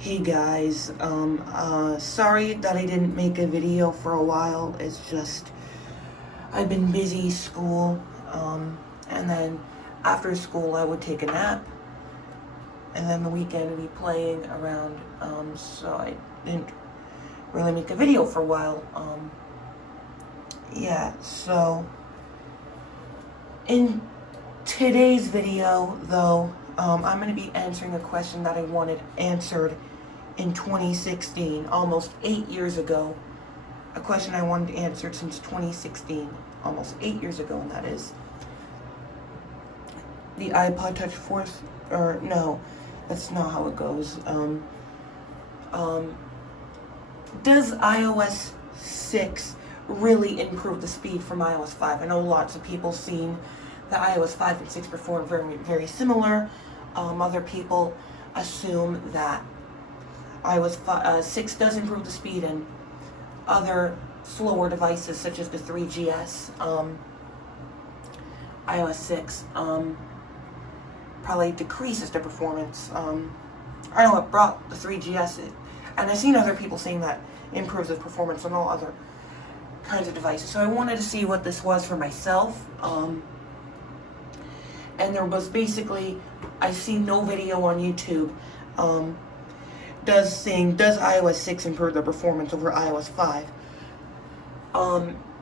Hey guys, sorry that I didn't make a video for a while. It's just, I've been busy school, and then after school I would take a nap, and then the weekend I'd be playing around, so I didn't really make a video for a while. Yeah, so in today's video, though, I'm going to be answering a question that I wanted answered in 2016, almost 8 years ago. A question I wanted answered since 2016, almost 8 years ago, and that is the iPod Touch 4th, or no, that's not how it goes. Does iOS 6 really improve the speed from iOS 5? I know lots of people seen that iOS 5 and 6 perform very, very similar. Other people assume that iOS 6 does improve the speed, and other slower devices such as the 3GS, iOS 6 probably decreases the performance. I know it brought the 3GS, and I've seen other people saying that improves the performance on all other kinds of devices. So I wanted to see what this was for myself. And there was basically, I see no video on YouTube does iOS 6 improve the performance over iOS 5?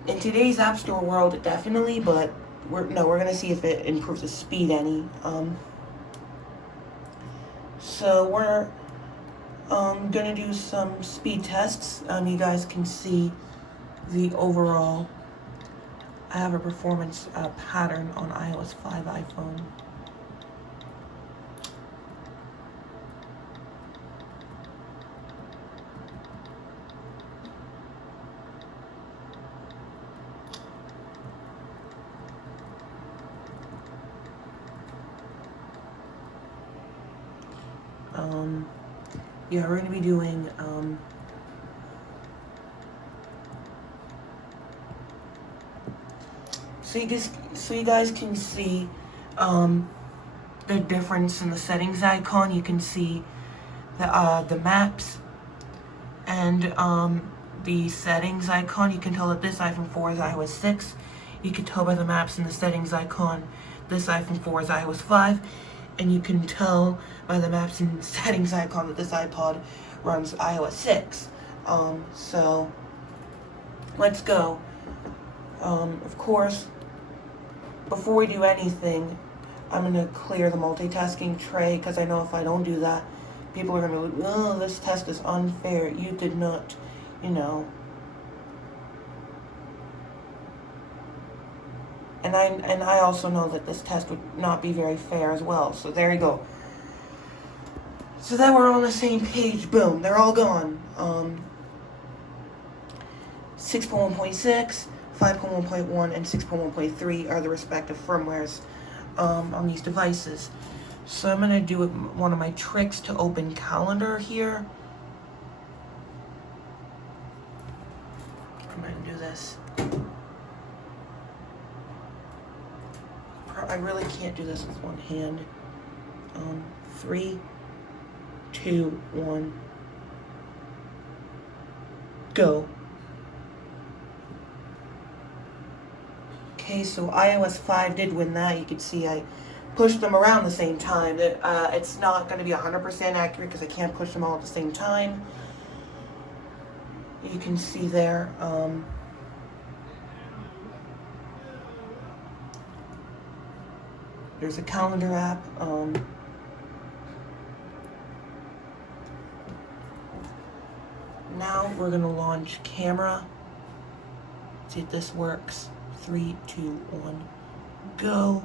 In today's App Store world, definitely, but we're gonna see if it improves the speed any. So we're gonna do some speed tests. You guys can see the overall. I have a performance pattern on iOS 5 iPhone. Yeah, we're going to be doing so you guys can see the difference in the settings icon. You can see the maps and the settings icon. You can tell that this iPhone 4 is iOS 6. You can tell by the maps and the settings icon this iPhone 4 is iOS 5. And you can tell by the maps and settings icon that this iPod runs iOS 6. So let's go. Of course, before we do anything, I'm going to clear the multitasking tray, because I know if I don't do that, people are going to go, oh, this test is unfair. You did not, And I also know that this test would not be very fair as well. So there you go. So then we're on the same page. Boom, they're all gone. 6.1.6, 5.1.1, and 6.1.3 are the respective firmwares on these devices. So I'm going to do one of my tricks to open Calendar here. I'm going to do this. I really can't do this with one hand. 3, 2, 1, go. Okay, so iOS 5 did win that. You can see I pushed them around the same time. It's not going to be 100% accurate because I can't push them all at the same time. You can see there. There's a calendar app. Now we're going to launch camera. See if this works. 3, 2, 1, go.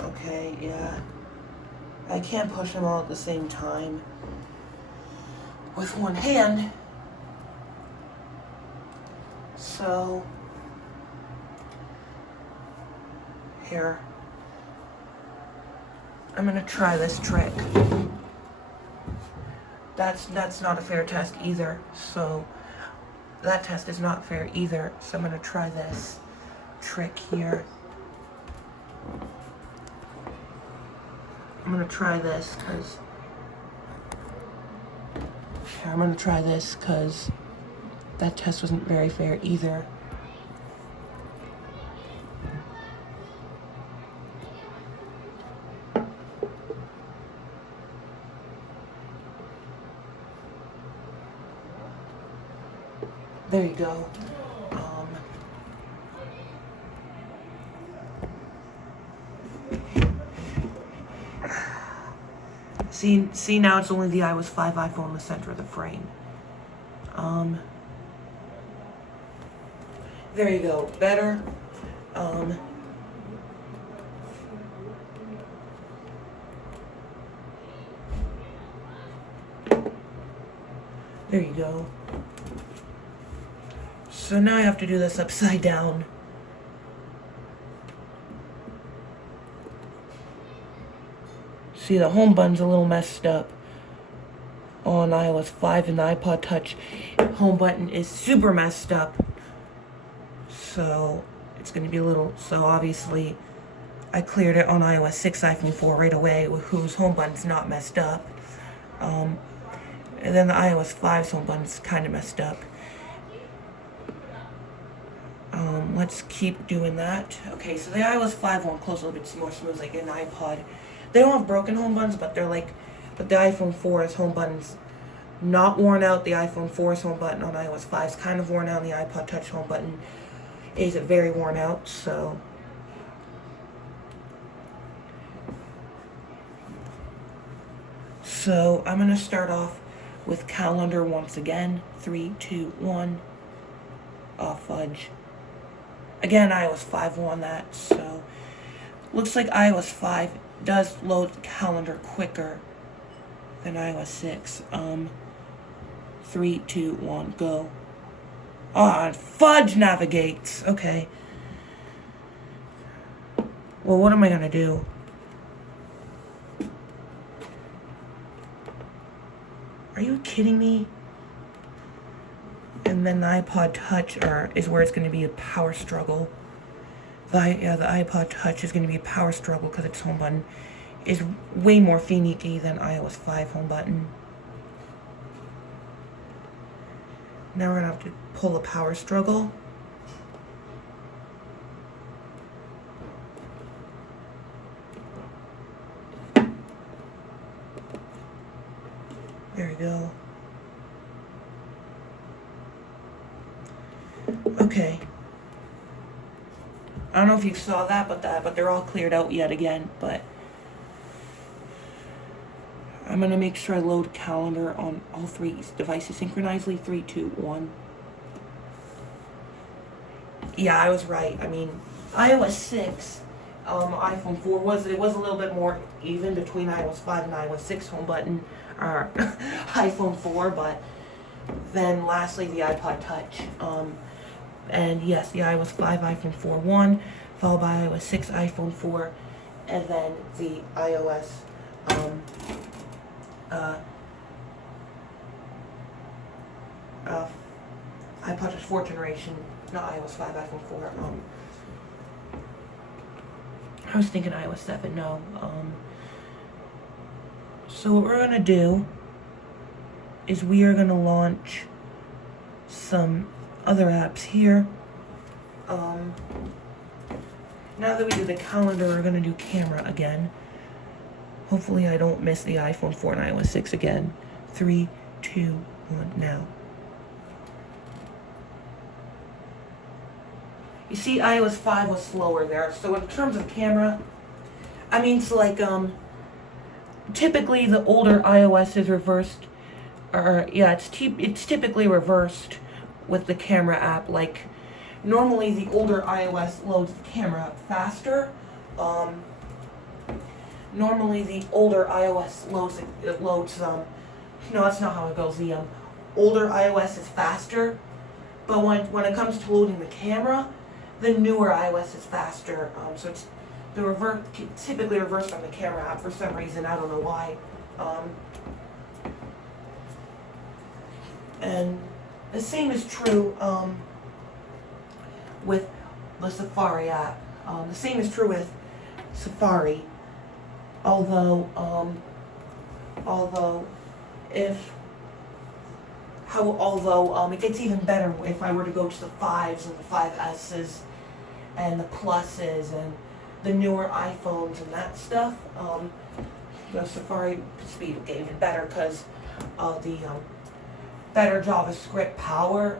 Okay, yeah. I can't push them all at the same time with one hand. So here, I'm gonna try this trick. That's not a fair test either. So that test is not fair either. So I'm gonna try this. trick here. I'm gonna try this because that test wasn't very fair either. There you go. See now it's only the iOS 5 iPhone in the center of the frame. There you go. Better. There you go. So now I have to do this upside down. See, the home button's a little messed up on iOS 5, and the iPod Touch home button is super messed up. So it's going to be a little, so obviously I cleared it on iOS 6 iPhone 4 right away, whose home button's not messed up. And then the iOS 5's home button's kind of messed up. Let's keep doing that. Okay, so the iOS 5 one close a little bit more smooth, like an iPod. They don't have broken home buttons, but they're like, but the iPhone 4's home button's not worn out. The iPhone 4's home button on iOS 5 is kind of worn out. And the iPod Touch home button is very worn out, so. So I'm gonna start off with calendar once again. 3, 2, 1. Oh, fudge. Again, iOS 5 won that, so. Looks like iOS 5 does load the calendar quicker than iOS 6. 3, 2, 1, go. Ah, fudge navigates. Okay. Well, what am I gonna do? Are you kidding me? And then the iPod Touch is where it's going to be a power struggle. The iPod Touch is going to be a power struggle because its home button is way more finicky than iOS 5 home button. Now we're going to have to pull a power struggle. There we go. Okay. I don't know if you saw that, but they're all cleared out yet again. But I'm gonna make sure I load calendar on all 3 devices synchronously. 3, 2, 1. Yeah, I was right. I mean, iOS 6, iPhone 4 was a little bit more even between iOS 5 and iOS 6 home button, or iPhone 4, but then lastly the iPod Touch. And yes, the iOS 5 iPhone 4 won, followed by iOS 6 iPhone 4, and then the iOS iPod Touch 4th generation, not iOS 5 iPhone 4. I was thinking iOS 7. No. So what we're gonna do is we are gonna launch some other apps here. Now that we do the calendar, we're gonna do camera again. Hopefully I don't miss the iPhone 4 and iOS 6 again. 3, 2, 1, now. You see, iOS 5 was slower there. So in terms of camera, I mean, it's like, typically the older iOS is reversed, or yeah, it's typically reversed with the camera app. Like, normally the older iOS loads the camera faster. Normally the older iOS loads, no, that's not how it goes. The older iOS is faster, but when it comes to loading the camera, the newer iOS is faster. So it's typically reversed on the camera app for some reason. I don't know why. And the same is true with the Safari app. The same is true with Safari, although it gets even better if I were to go to the 5s and the 5S's and the Pluses and the newer iPhones and that stuff. The Safari speed will get even better because of the better JavaScript power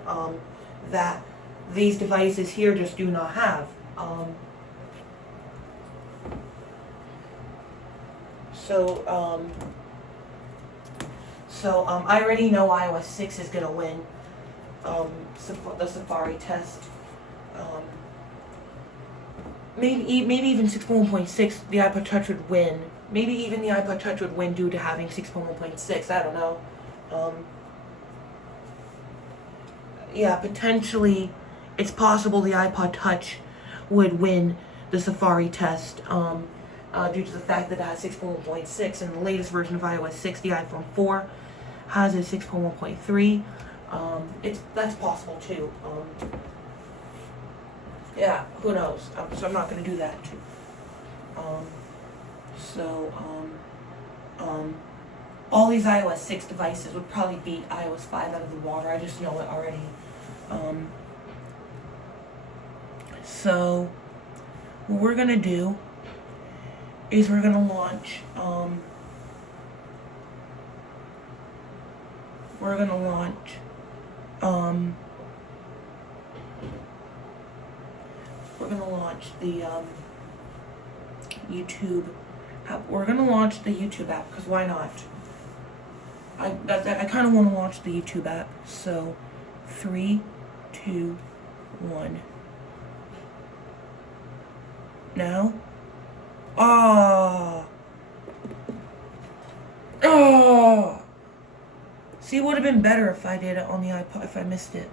that these devices here just do not have. I already know iOS 6 is going to win the Safari test. Maybe even 6.1.6, the iPod Touch would win. Maybe even the iPod Touch would win due to having 6.1.6. I don't know. Yeah, potentially, it's possible the iPod Touch would win the Safari test due to the fact that it has 6.1.6, and the latest version of iOS 6, the iPhone 4, has a 6.1.3. That's possible too. Yeah, who knows? So I'm not going to do that. All these iOS 6 devices would probably beat iOS 5 out of the water. I just know it already. So what we're going to do is we're going to launch the YouTube app. We're going to launch the YouTube app because why not? I kind of want to launch the YouTube app. So 3, 2, 1. Now. Oh. See, it would have been better if I did it on the iPod, if I missed it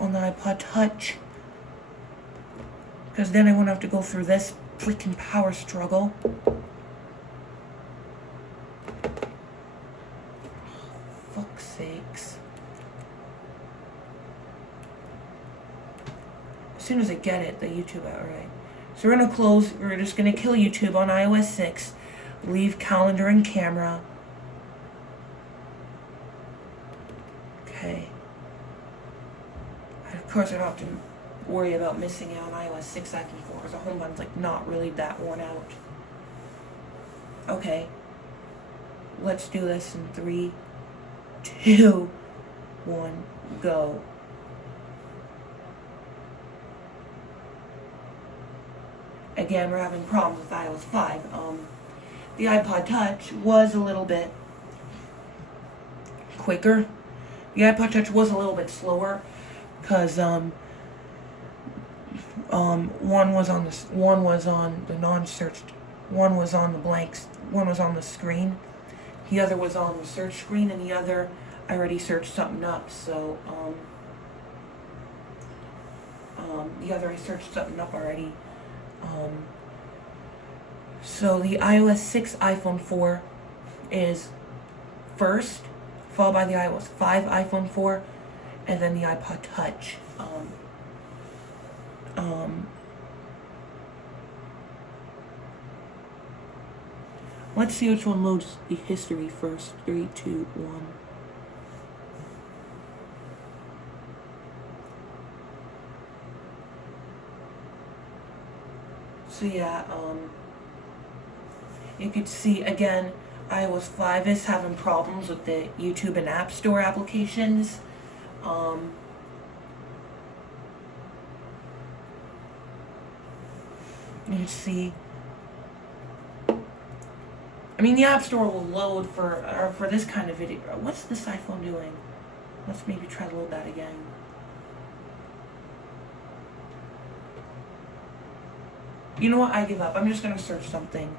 on the iPod Touch. Because then I wouldn't have to go through this freaking power struggle. Fuck's sakes. As soon as I get it, the YouTube app, alright. So we're just gonna kill YouTube on iOS 6. Leave calendar and camera. Okay. And of course I don't have to worry about missing out on iOS 6 Action 4 because the home button's like not really that worn out. Okay. Let's do this in 3, 2, 1, go. Again, we're having problems with iOS 5. The iPod Touch was a little bit quicker. The iPod Touch was a little bit slower because one was on the non-searched, one was on the blanks, one was on the screen, the other was on the search screen, and the other I already searched something up. So the other I searched something up already. So the iOS 6 iPhone 4 is first, followed by the iOS 5 iPhone 4, and then the iPod Touch. Let's see which one loads the history first. 3, 2, 1. So yeah, you could see again, iOS 5 is having problems with the YouTube and App Store applications. You can see, I mean, the App Store will load for this kind of video. What's this iPhone doing? Let's maybe try to load that again. You know what? I give up. I'm just going to search something.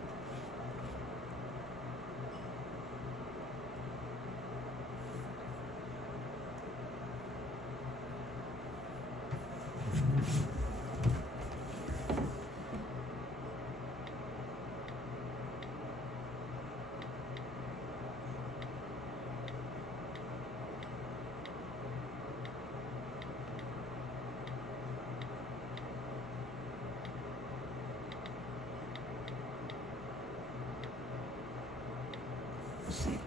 see.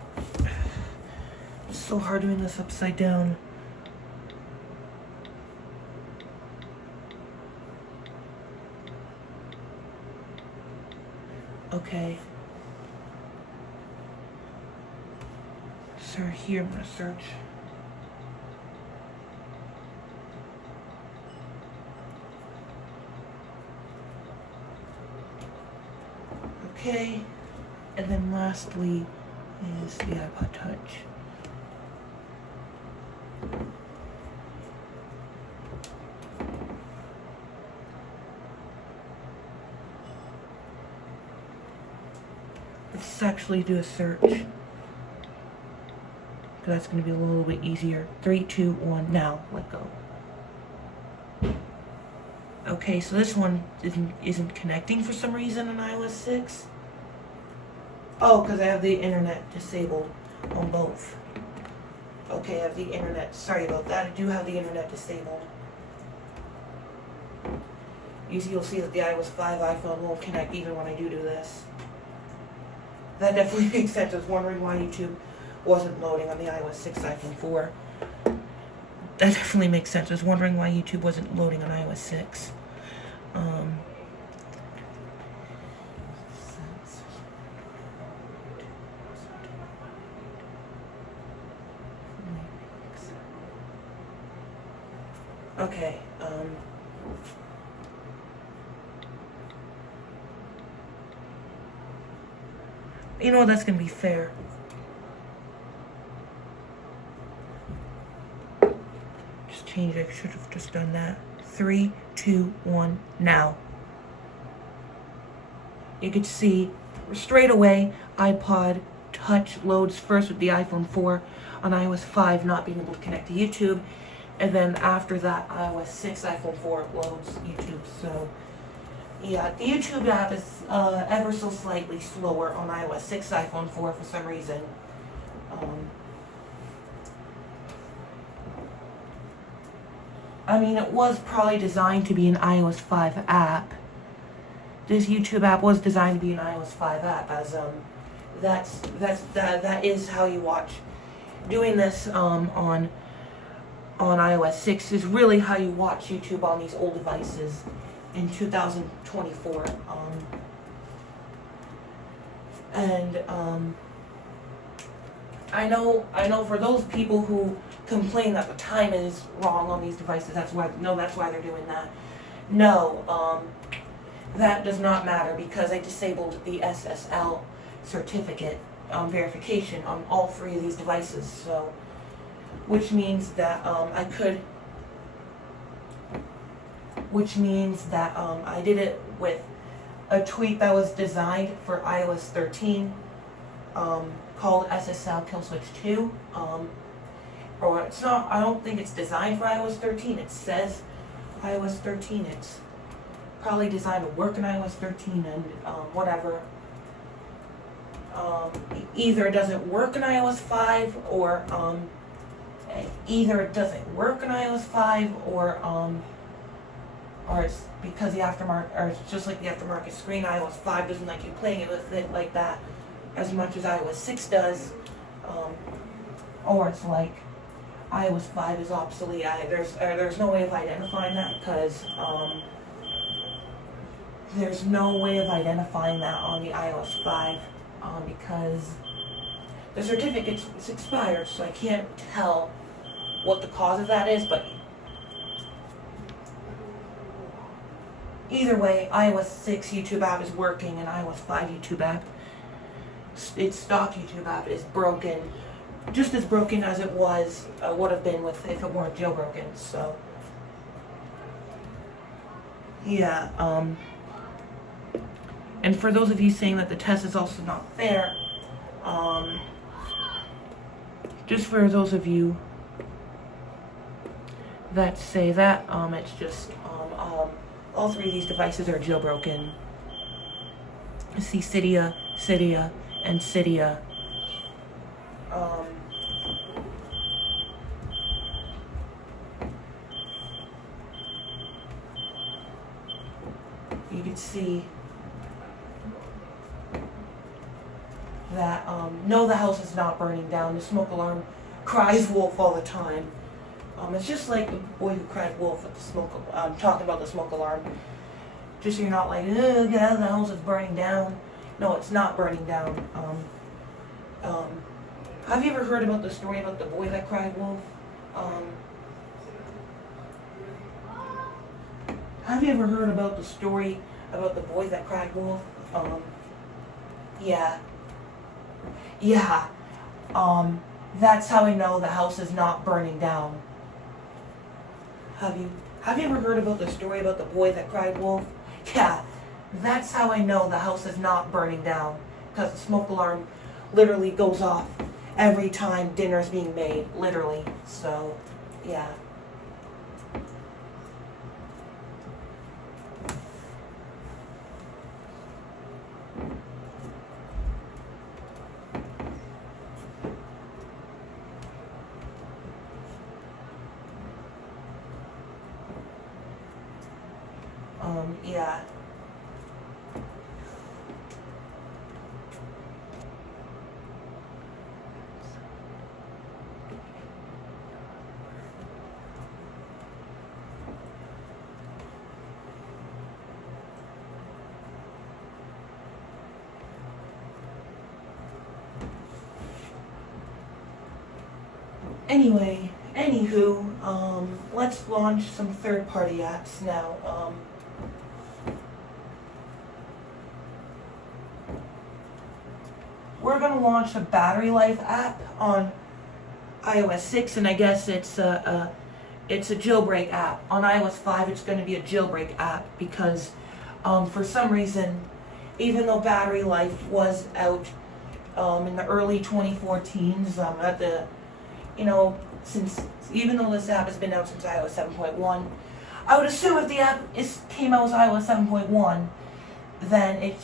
It's so hard doing this upside down. Okay. So here I'm gonna search. Okay. And then lastly is the iPod Touch. Let's actually do a search. That's going to be a little bit easier. 3, 2, 1, now. Let go. Okay, so this one isn't connecting for some reason on iOS 6. Oh, because I have the internet disabled on both. Okay, I have the internet. Sorry about that. I do have the internet disabled. You'll see that the iOS 5 iPhone won't connect even when I do this. That definitely makes sense. I was wondering why YouTube wasn't loading on the iOS 6 iPhone 4. That definitely makes sense. I was wondering why YouTube wasn't loading on iOS 6. Okay, you know, that's gonna be fair. Just change it. I should have just done that. 3, 2, 1, now. You could see straight away iPod Touch loads first with the iPhone 4 on iOS 5 not being able to connect to YouTube. And then after that, iOS 6 iPhone 4 loads YouTube. So, yeah, the YouTube app is ever so slightly slower on iOS 6 iPhone 4 for some reason. I mean, it was probably designed to be an iOS 5 app. This YouTube app was designed to be an iOS 5 app, as that is how you watch. Doing this on iOS 6 is really how you watch YouTube on these old devices in 2024. I know for those people who complain that the time is wrong on these devices, that's why they're doing that. No, that does not matter because I disabled the SSL certificate verification on all 3 of these devices. So, which means that I did it with a tweak that was designed for iOS 13, called SSL Kill Switch 2. Or it's not. I don't think it's designed for iOS 13. It says iOS 13. It's probably designed to work in iOS 13 and whatever. Either it doesn't work in iOS 5 or either it doesn't work in iOS 5 or it's because the aftermarket, or it's just like the aftermarket screen. iOS 5 doesn't like you playing it with it like that as much as iOS 6 does, or it's like iOS 5 is obsolete. There's no way of identifying that because there's no way of identifying that on the iOS 5 because the certificate's expired, so I can't tell what the cause of that is, but either way, iOS 6 YouTube app is working and iOS 5 YouTube app, its stock YouTube app is broken, just as broken as it would have been if it weren't jailbroken. So, yeah, and for those of you saying that the test is also not fair, just for those of you that say that, it's just, all 3 of these devices are jailbroken. You see Cydia, and Cydia. You can see that no, the house is not burning down. The smoke alarm cries wolf all the time. It's just like the boy who cried wolf at the smoke. Talking about the smoke alarm. Just so you're not like, oh, yeah, the house is burning down. No, it's not burning down. Have you ever heard about the story about the boy that cried wolf? Have you ever heard about the story about the boy that cried wolf? Yeah. Yeah. That's how I know the house is not burning down. Have you ever heard about the story about the boy that cried wolf? Yeah. That's how I know the house is not burning down. Because the smoke alarm literally goes off every time dinner's being made. Literally. So, yeah. Yeah. Anyway, anywho, let's launch some third-party apps now. We're going to launch a battery life app on iOS 6, and I guess it's a jailbreak app. On iOS 5, it's going to be a jailbreak app because for some reason, even though battery life was out in the early 2014s, even though this app has been out since iOS 7.1, I would assume if the app came out with iOS 7.1, then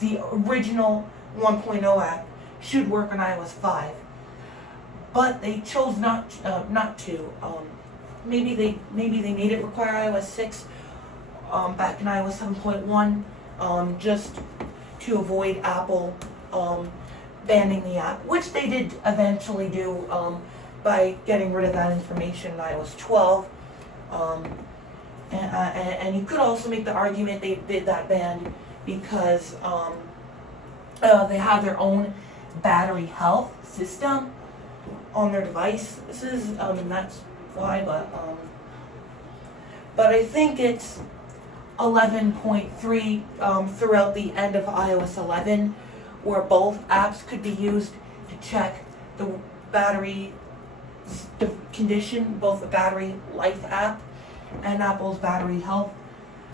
the original 1.0 app should work on iOS 5. But they chose not to. Maybe they made it require iOS 6 back in iOS 7.1 just to avoid Apple banning the app, which they did eventually do by getting rid of that information in iOS 12. And you could also make the argument they did that ban because they have their own battery health system on their devices, and that's why. But I think it's 11.3 throughout the end of iOS 11, where both apps could be used to check the battery condition, both the battery life app and Apple's battery health.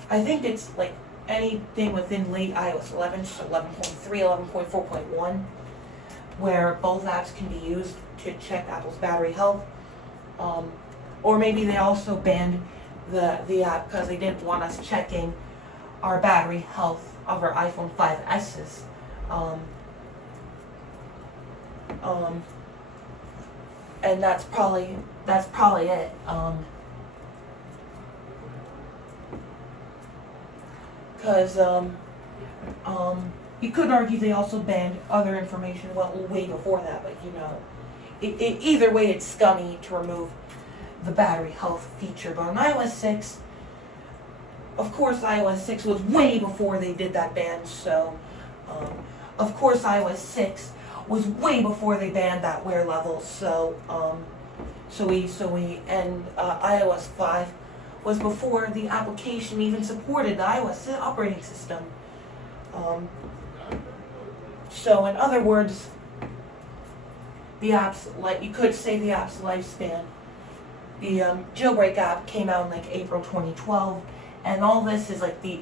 I think it's like anything within late iOS 11, so 11.3, 11.4.1, where both apps can be used to check Apple's battery health. Or maybe they also banned the app because they didn't want us checking our battery health of our iPhone 5S's. And that's probably it. Because you could argue they also banned other information way before that, but either way, it's scummy to remove the battery health feature. But on iOS 6, of course, iOS 6 was way before they did that ban. So, of course, iOS 6 was way before they banned that wear level. So, iOS 5 was before the application even supported the iOS operating system. So, in other words, you could say the app's lifespan. The jailbreak app came out in April 2012, and all this is the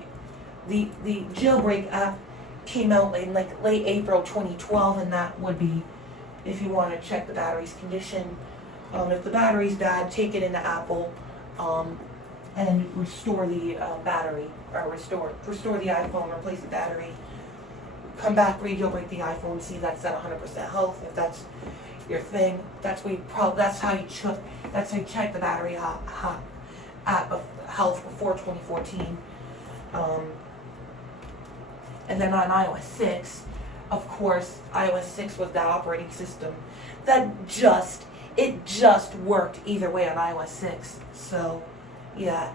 jailbreak app came out in late April 2012, and that would be if you want to check the battery's condition. If the battery's bad, take it into Apple and restore the battery, or restore the iPhone, replace the battery. Come back, jailbreak the iPhone, see that's at 100% health. If that's your thing, that's how you check the battery health before 2014. And then on iOS 6, of course, iOS 6 was the operating system that it just worked either way on iOS 6. So, yeah.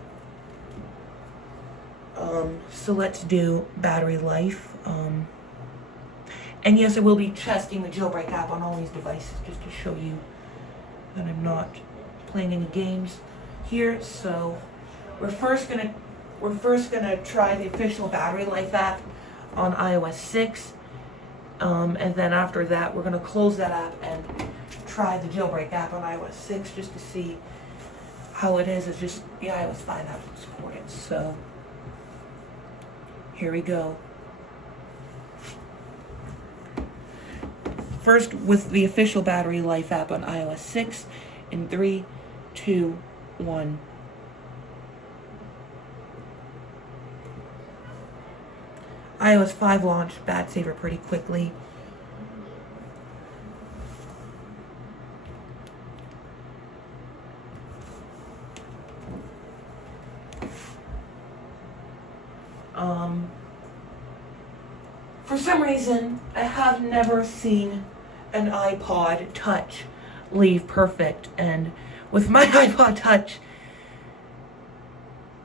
So let's do battery life. And yes, I will be testing the jailbreak app on all these devices just to show you that I'm not playing any games here. So we're first gonna try the official battery life app on iOS 6, and then after that we're gonna close that app and try the jailbreak app on iOS 6 just to see how it is. It's just the iOS 5 app doesn't support it. So here we go. First with the official battery life app on iOS 6 in 3, 2, 1. iOS 5 launched Bat Saver pretty quickly. For some reason, I have never seen an iPod Touch leave perfect, and with my iPod Touch,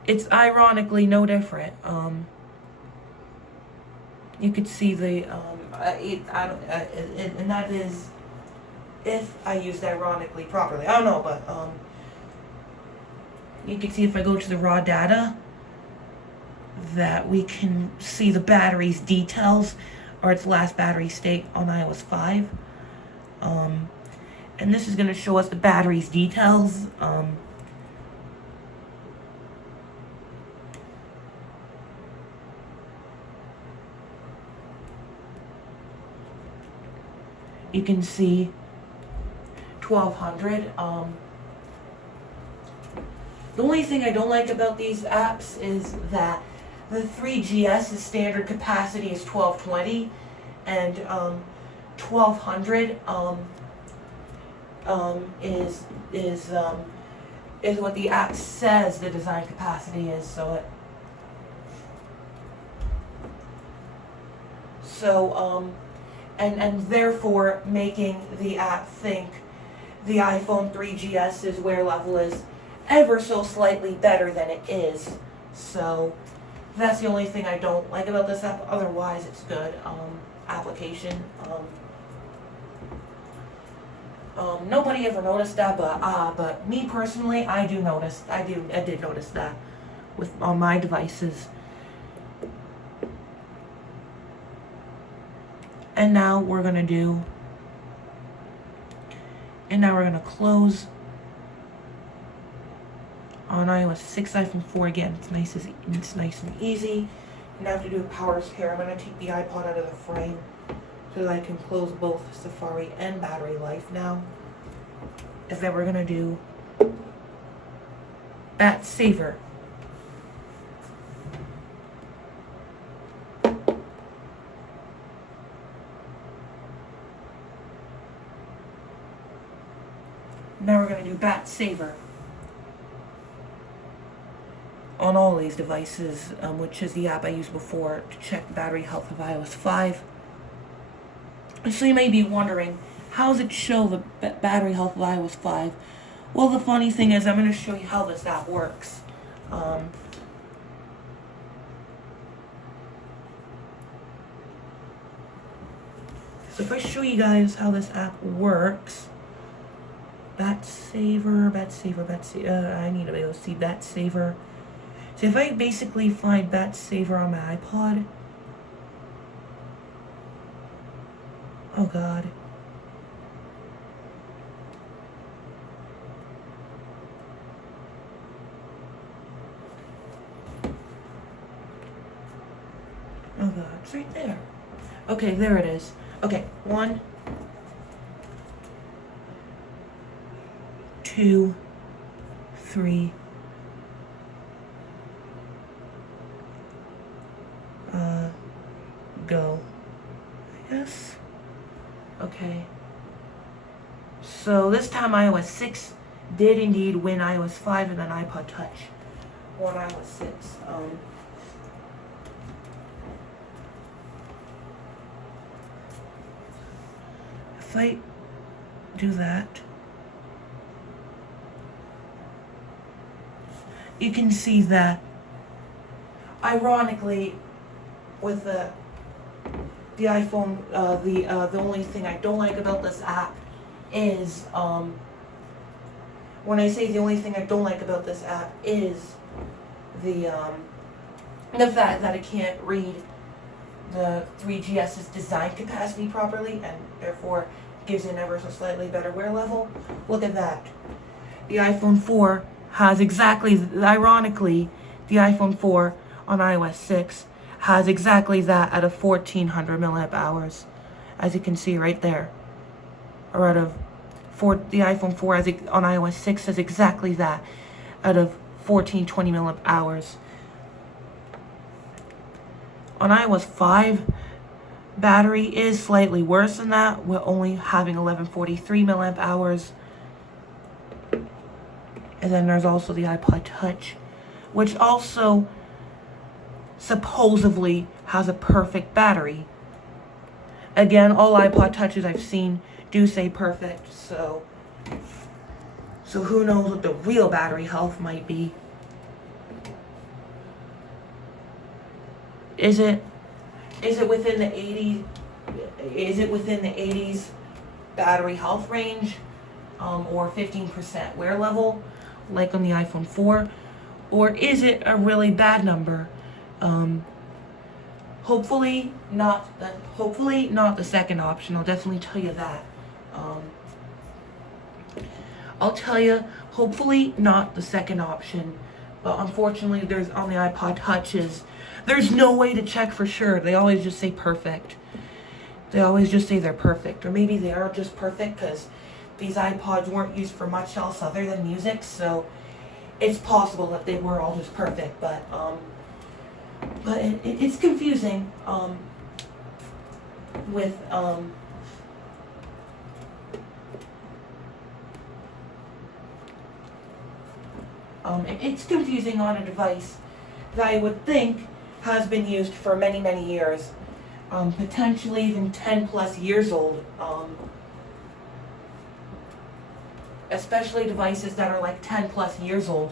it's ironically no different. You could see the and that is if I used ironically properly. I don't know, but you can see if I go to the raw data that we can see the battery's details or its last battery state on iOS 5. And this is going to show us the battery's details. You can see 1200. The only thing I don't like about these apps is that the 3GS's standard capacity is 1220, and 1200 is what the app says the design capacity is. And therefore making the app think the iPhone 3GS's wear level is ever so slightly better than it is. So that's the only thing I don't like about this app. Otherwise, it's good application. Nobody ever noticed that, but me personally, I did notice that on my devices. And now we're gonna close on iOS 6, iPhone 4 again. It's nice and easy. And I have to do a power here. I'm gonna take the iPod out of the frame so that I can close both Safari and battery life now. And then we're gonna do Bat Saver. Now we're going to do Bat Saver on all these devices, which is the app I used before to check the battery health of iOS 5. So you may be wondering, how does it show the battery health of iOS 5? Well, the funny thing is, I'm going to show you how this app works. So if I show you guys how this app works, Bat Saver, I need to be able to see Bat Saver. So if I basically find Bat Saver on my iPod, oh god. Oh god, it's right there. Okay, there it is. Okay, 1, 2, 3. Go. Yes. Okay. So this time iOS 6 did indeed win iOS 5 and then iPod Touch won iOS 6. if I do that, you can see that, ironically, with the iPhone, the only thing I don't like about this app is, when I say the only thing I don't like about this app is the fact that it can't read the 3GS's design capacity properly, and therefore gives it an ever so slightly better wear level. Look at that. The iPhone 4 has exactly, ironically, the iPhone 4 on iOS 6 has exactly that out of 1400 milliamp hours, as you can see right there. Or out of the iPhone 4 on iOS 6 has exactly that out of 1420 milliamp hours. On iOS 5, battery is slightly worse than that, with only having 1143 milliamp hours. And then there's also the iPod Touch, which also supposedly has a perfect battery. Again, all iPod Touches I've seen do say perfect, so who knows what the real battery health might be. Is it within the 80? Is it within the 80s battery health range, or 15% wear level, like on the iPhone 4, or is it a really bad number? Hopefully not the second option. I'll definitely tell you that. I'll tell you, hopefully not the second option. But unfortunately, there's on the iPod Touches, there's no way to check for sure. They always just say perfect. They always just say they're perfect. Or maybe they are just perfect because these iPods weren't used for much else other than music. So it's possible that they were all just perfect. But it's confusing with it's confusing on a device that I would think has been used for many, many years, potentially even 10 plus years old, especially devices that are like 10 plus years old.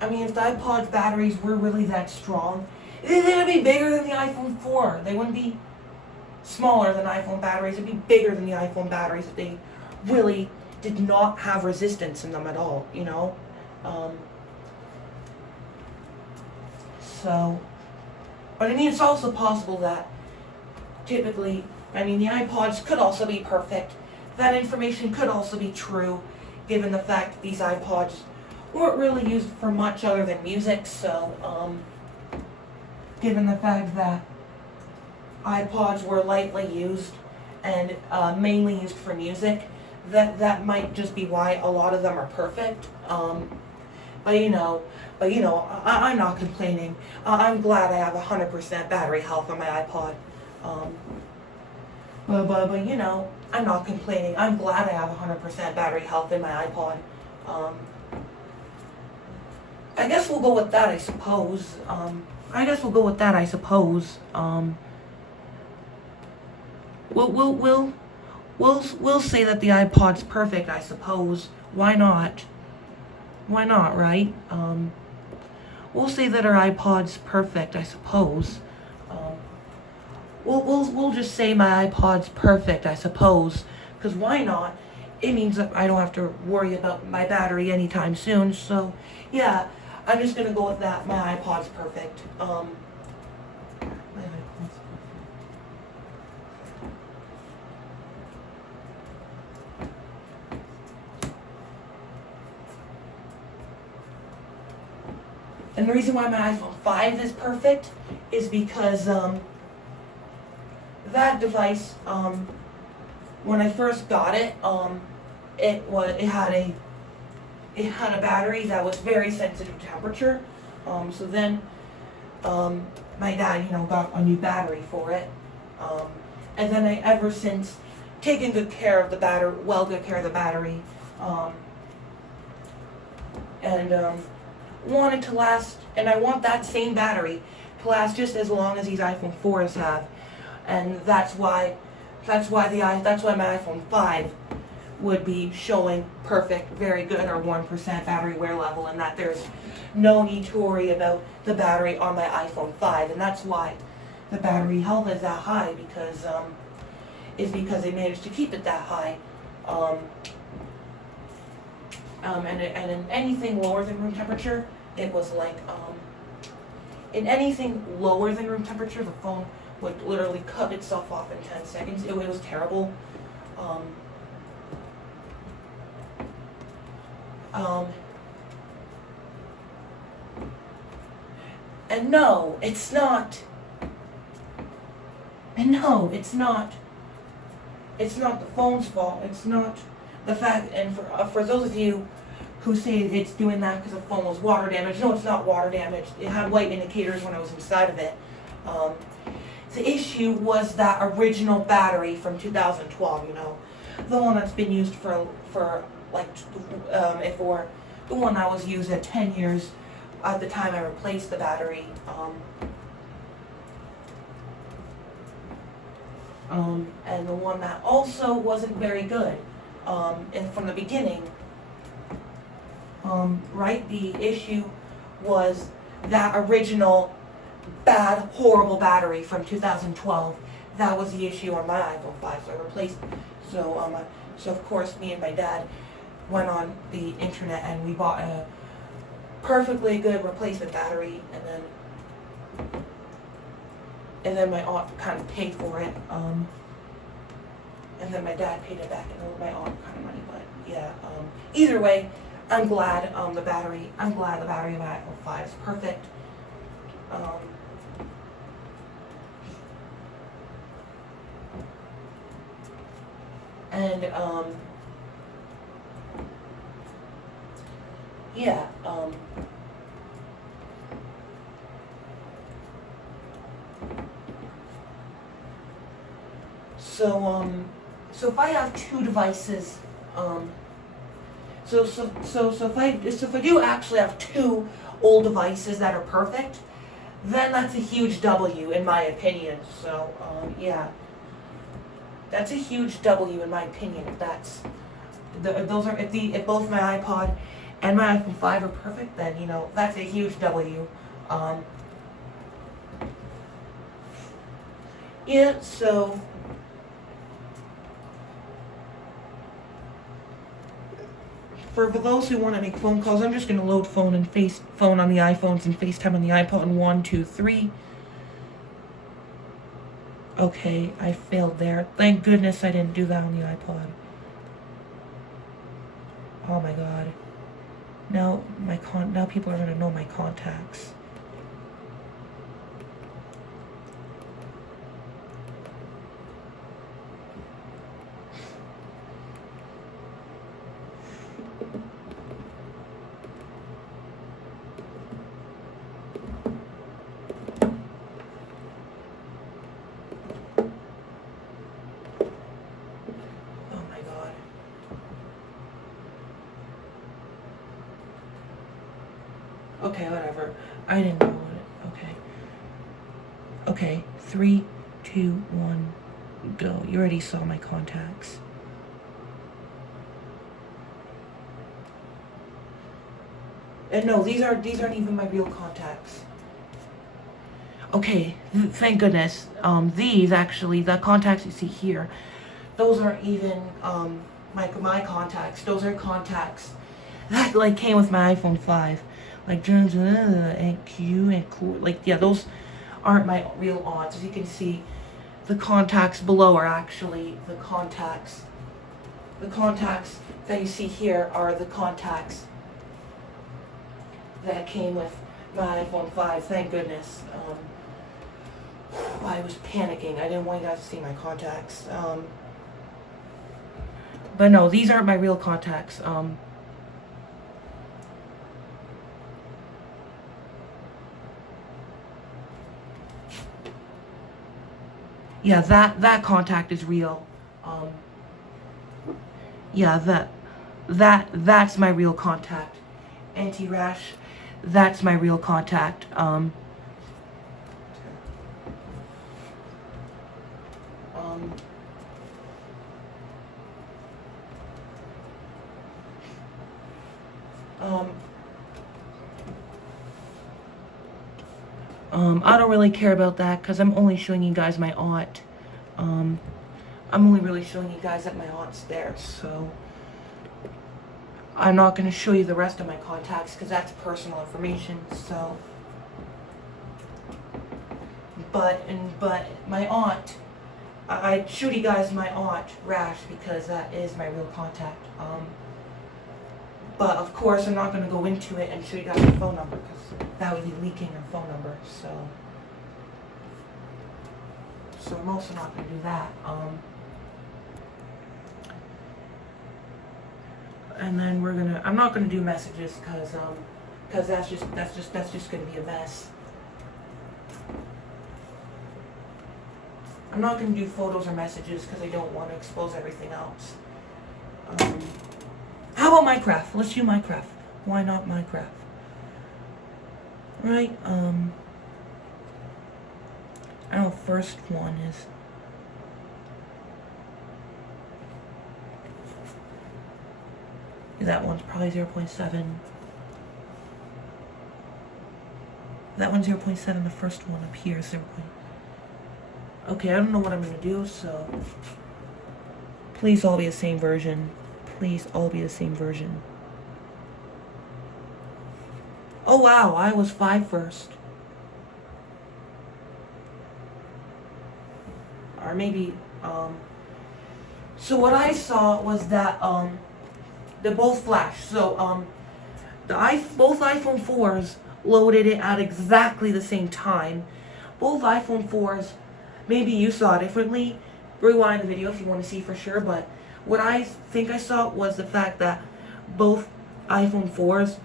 I mean, if the iPod's batteries were really that strong, they'd be bigger than the iPhone 4. They wouldn't be smaller than iPhone batteries. It'd be bigger than the iPhone batteries if they really did not have resistance in them at all, you know? But I mean, it's also possible that typically, I mean, the iPods could also be perfect. That information could also be true, given the fact that these iPods weren't really used for much other than music. So, given the fact that iPods were lightly used and mainly used for music, that might just be why a lot of them are perfect. But you know, I'm not complaining. I'm glad I have 100% battery health on my iPod. But you know, I'm not complaining. I'm glad I have 100% battery health in my iPod. I guess we'll go with that, I suppose. We'll say that the iPod's perfect, I suppose. Why not? Why not, right? We'll say that our iPod's perfect, I suppose. We'll just say my iPod's perfect, I suppose. Because why not? It means that I don't have to worry about my battery anytime soon. So, yeah, I'm just gonna go with that. My iPod's perfect. And the reason why my iPhone 5 is perfect is because that device, when I first got it, it had a battery that was very sensitive to temperature. So then my dad, got a new battery for it. And then I ever since taken good care of the battery, Um, and want it to last, and I want that same battery to last just as long as these iPhone 4s have, and that's why my iPhone 5 would be showing perfect, very good, or 1% battery wear level, and that there's no need to worry about the battery on my iPhone 5, and that's why the battery health is that high, because they managed to keep it that high. And in anything lower than room temperature, it was like, in anything lower than room temperature, the phone would literally cut itself off in 10 seconds. It was terrible. And no, it's not. And no, it's not. It's not the phone's fault. It's not the fact. And for those of you who say it's doing that because the phone was water damaged, no, it's not water damaged. It had white indicators when I was inside of it. The issue was that original battery from 2012. You know, the one that's been used for like for the one that was used at 10 years at the time I replaced the battery. And the one that also wasn't very good, and from the beginning, right? The issue was that original bad, horrible battery from 2012. That was the issue on my iPhone 5, so I replaced it. So of course, me and my dad went on the internet and we bought a perfectly good replacement battery, and then my aunt kind of paid for it, and then my dad paid it back, and owed my aunt kind of money. But yeah, either way, I'm glad the battery of my iPhone 5 is perfect. And yeah. So if I have two devices, so if I do actually have two old devices that are perfect, then that's a huge W in my opinion. So yeah, that's a huge W in my opinion. If that's if both my iPod and my iPhone 5 are perfect, then you know that's a huge W. Yeah, so for those who want to make phone calls, I'm just going to load phone on the iPhones and FaceTime on the iPod in 1, 2, 3. Okay, I failed there. Thank goodness I didn't do that on the iPod. Oh my god. Now people are going to know my contacts. Okay, whatever. I didn't know what it. Okay, 3, 2, 1, go. You already saw my contacts. And no, these aren't even my real contacts. Okay, thank goodness. These actually, the contacts you see here, those aren't even my contacts. Those are contacts that like came with my iPhone 5. Like and Q and cool. Like yeah, those aren't my real aunts. As you can see, the contacts below are actually the contacts. The contacts that you see here are the contacts that came with my iPhone 5. Thank goodness. I was panicking. I didn't want you guys to see my contacts. But no, these aren't my real contacts. Yeah, that contact is real. Yeah, that's my real contact. Anti-rash, that's my real contact. I don't really care about that because I'm only showing you guys my aunt. I'm only really showing you guys that my aunt's there, so I'm not going to show you the rest of my contacts because that's personal information. So, but my aunt, I'd show you guys my aunt Rash because that is my real contact. But of course, I'm not going to go into it and show you guys her phone number because that would be leaking her phone number. So I'm also not going to do that. And then I'm not gonna do messages because that's just gonna be a mess. I'm not gonna do photos or messages because I don't want to expose everything else. How about Minecraft? Let's do Minecraft. Why not Minecraft? Right, I know first one is that one's probably 0.7. That one's 0.7, the first one up here is 0. Okay, I don't know what I'm gonna do, so please all be the same version. Please all be the same version. Oh wow, I was 5 first. Or maybe, so what I saw was that, they both flash. So, both iPhone 4s loaded it at exactly the same time. Both iPhone 4s, maybe you saw it differently. Rewind the video if you want to see for sure, but what I think I saw was the fact that both iPhone 4s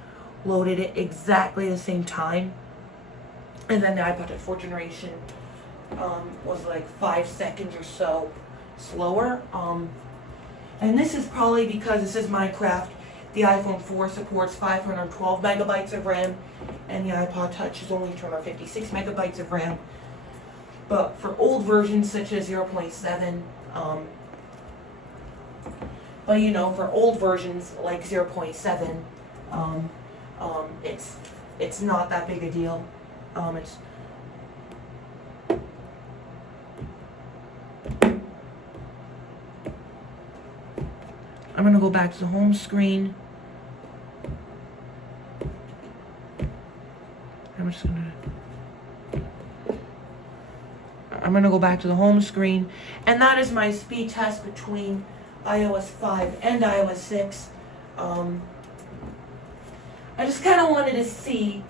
loaded it exactly the same time. And then the iPod Touch 4th generation was like 5 seconds or so slower. And this is probably because this is Minecraft. The iPhone 4 supports 512 megabytes of RAM, and the iPod Touch is only 256 megabytes of RAM. But for old versions such as 0.7, but you know, for old versions like 0.7, it's not that big a deal. I'm gonna go back to the home screen. I'm gonna go back to the home screen, and that is my speed test between iOS 5 and iOS 6. I just kind of wanted to see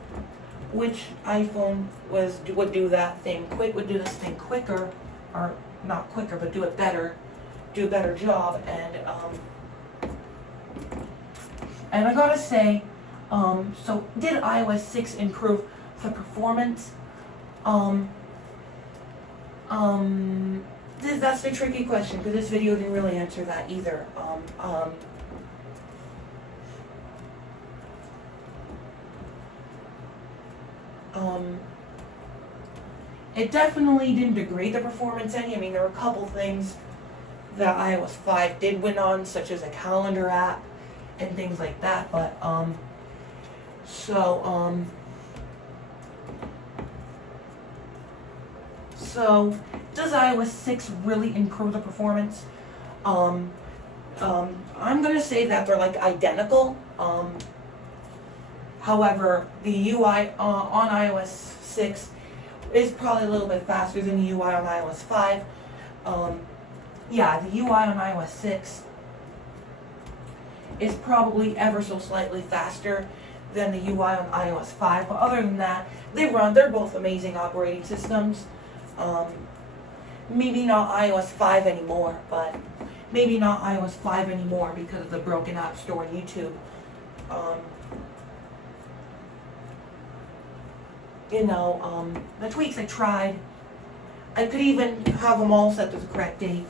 which iPhone would do that thing would do this thing quicker, or not quicker, but do it better, do a better job. And I gotta say, so did iOS 6 improve the performance? That's the tricky question because this video didn't really answer that either. It definitely didn't degrade the performance any. I mean, there were a couple things that iOS 5 did win on, such as a calendar app and things like that, but so does iOS 6 really improve the performance? I'm gonna say that they're like identical. However, the UI on iOS 6 is probably a little bit faster than the UI on iOS 5. Yeah, the UI on iOS 6 is probably ever so slightly faster than the UI on iOS 5. But other than that, they're both amazing operating systems. Maybe not iOS 5 anymore, but maybe not iOS 5 anymore because of the broken App Store and YouTube. The tweaks I tried, I could even have them all set to the correct date.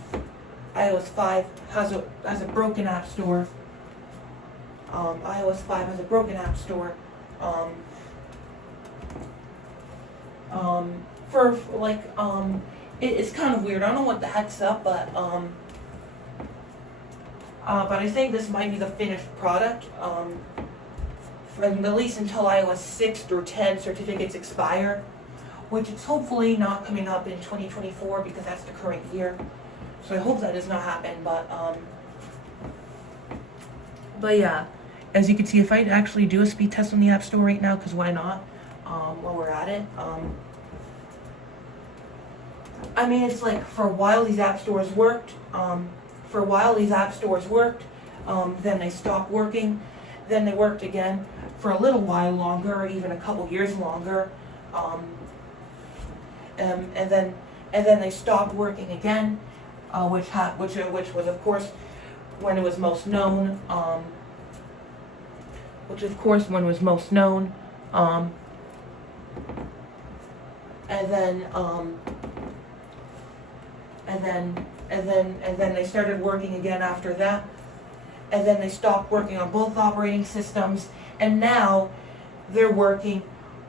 iOS 5 has a broken App Store. iOS 5 has a broken app store. For like, it's kind of weird. I don't know what the heck's up, but I think this might be the finished product. From at least until iOS 6 through 10 certificates expire, which is hopefully not coming up in 2024 because that's the current year. So I hope that does not happen. But yeah, as you can see, if I actually do a speed test on the App Store right now, because why not? While we're at it. I mean, it's like for a while these app stores worked. Then they stopped working. Then they worked again for a little while longer, or even a couple years longer. And then they stopped working again, which was of course when it was most known. And then they started working again after that. And then they stopped working on both operating systems, and now they're working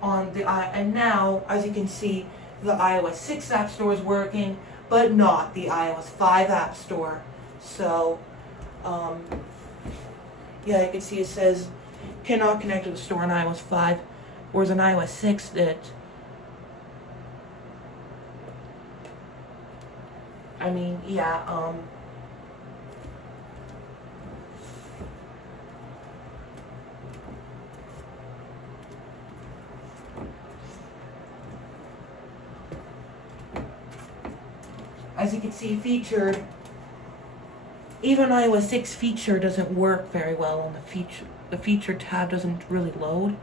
on and now, as you can see, the iOS 6 App Store is working, but not the iOS 5 App Store. So, yeah, you can see it says cannot connect to the store on iOS 5, whereas on iOS 6 as you can see, featured, even iOS 6 feature doesn't work very well on the feature tab doesn't really load.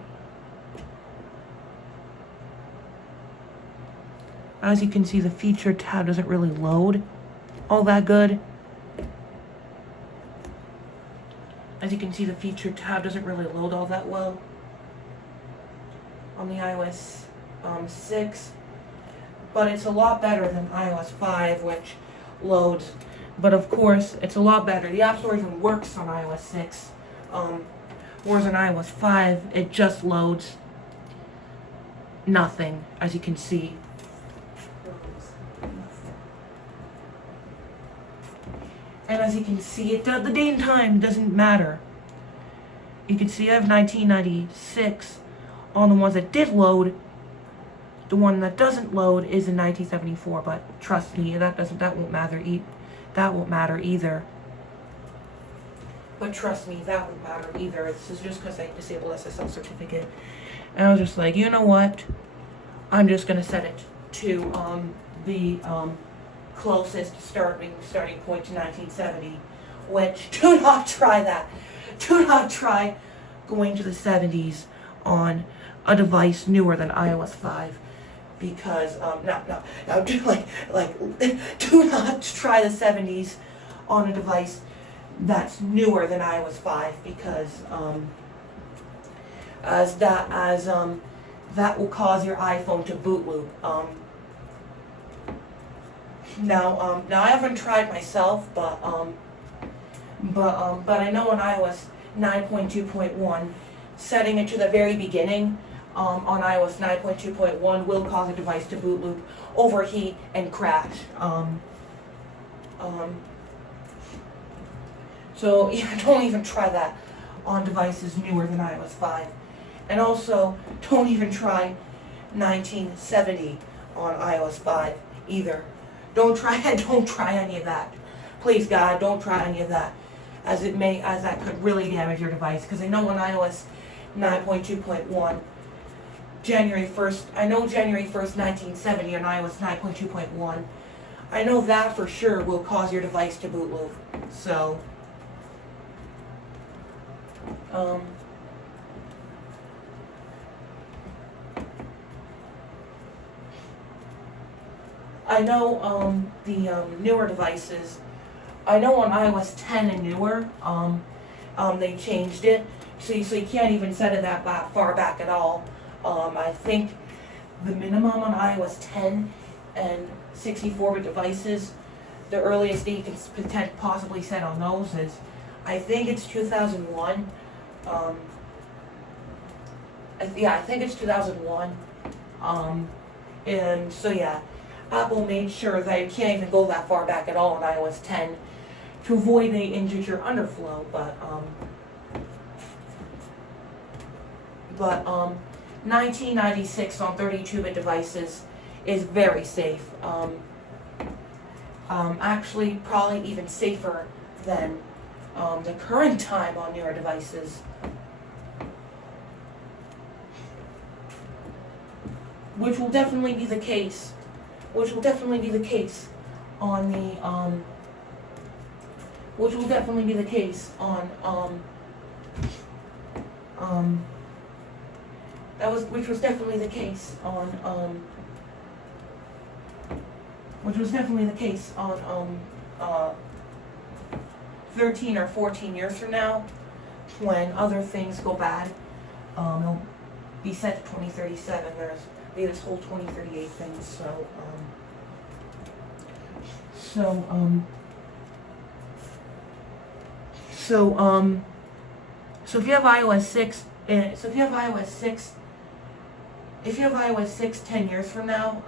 As you can see, the feature tab doesn't really load all that good. As you can see, the feature tab doesn't really load all that well on the iOS 6. But it's a lot better than iOS 5, which loads. But of course, it's a lot better. The App Store even works on iOS 6. Whereas on iOS 5, it just loads nothing, as you can see. And as you can see, the date and time doesn't matter. You can see I have 1996 on the ones that did load. The one that doesn't load is in 1974, but trust me, that won't matter. That won't matter either. But trust me, that won't matter either. This is just because I disabled SSL certificate, and I was just like, you know what? I'm just gonna set it to the closest starting point to 1970. Which, do not try that. Do not try going to the 70s on a device newer than iOS 5. Because do not try the 70s on a device that's newer than iOS 5, because that will cause your iPhone to boot loop. Now I haven't tried myself, but I know on iOS 9.2.1, setting it to the very beginning. On iOS 9.2.1 will cause a device to boot loop, overheat, and crash. So yeah, don't even try that on devices newer than iOS 5. And also, don't even try 1970 on iOS 5 either. Don't try any of that. Please God, don't try any of that, as that could really damage your device. Because I know on iOS 9.2.1, January 1st, 1970 on iOS 9.2.1, I know that for sure will cause your device to boot loop. So, I know the newer devices, I know on iOS 10 and newer, they changed it, so you can't even set it that far back at all. I think the minimum on iOS 10 and 64-bit devices, the earliest that you can possibly set on those is, I think it's 2001, Yeah, I think it's 2001. And so yeah, Apple made sure that you can't even go that far back at all in iOS 10 to avoid the integer underflow, but 1996 on 32-bit devices is very safe. Actually, probably even safer than the current time on newer devices. Which will definitely be the case. Which will definitely be the case on the which will definitely be the case on which was definitely the case on 13 or 14 years from now, when other things go bad. It'll be set to 2037. There's this whole 2038 thing. So if you have iOS 6, if you have iOS 6 10 years from now,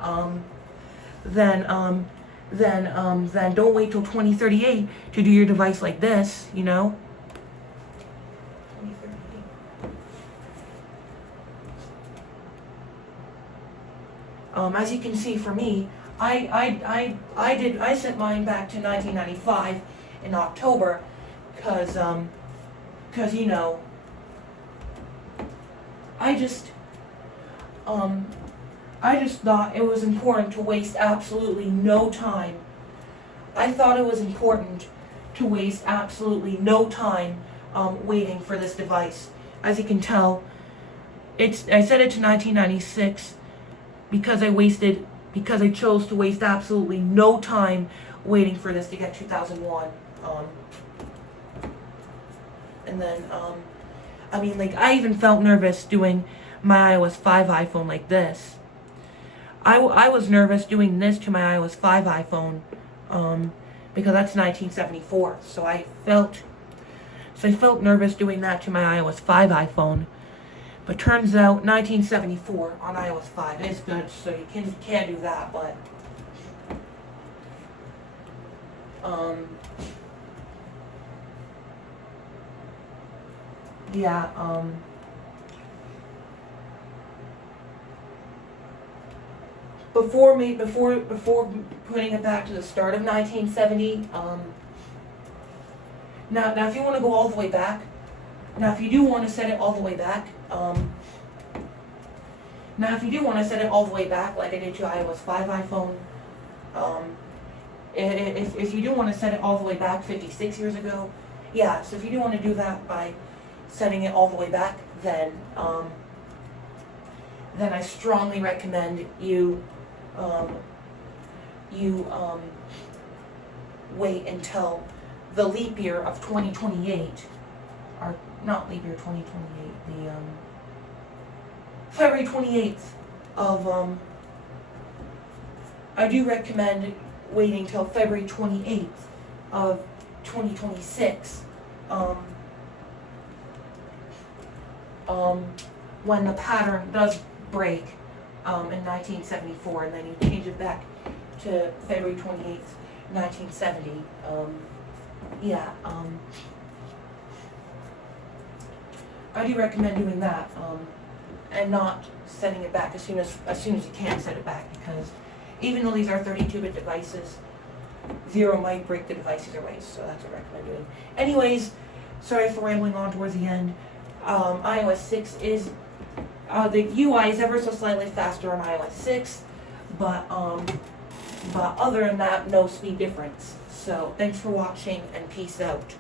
then don't wait till 2038 to do your device like this, you know? 2038. As you can see, for me, I sent mine back to 1995 in October, cause you know, I just thought it was important to waste absolutely no time. I thought it was important to waste absolutely no time waiting for this device. As you can tell, I set it to 1996 because I chose to waste absolutely no time waiting for this to get 2001. And then, I mean, like, I even felt nervous doing my iOS 5 iPhone like this. I was nervous doing this to my iOS 5 iPhone, because that's 1974. So I felt nervous doing that to my iOS 5 iPhone. But turns out 1974 on iOS 5 is good, so you can do that. But yeah. Before putting it back to the start of 1970, now if you want to go all the way back, now if you do want to set it all the way back, like I did to iOS 5 iPhone, if you do want to set it all the way back 56 years ago, yeah, so if you do want to do that by setting it all the way back, then I strongly recommend you wait until the leap year of 2028, or not leap year 2028, the February 28th of I do recommend waiting till February 28th of 2026 when the pattern does break in 1974, and then you change it back to February 28th, 1970. I do recommend doing that, and not setting it back as soon as you can set it back, because even though these are 32-bit devices, zero might break the device either way, so that's what I recommend doing. Anyways, sorry for rambling on towards the end. iOS 6 is, the UI is ever so slightly faster on iOS 6, but other than that, no speed difference. So, thanks for watching, and peace out.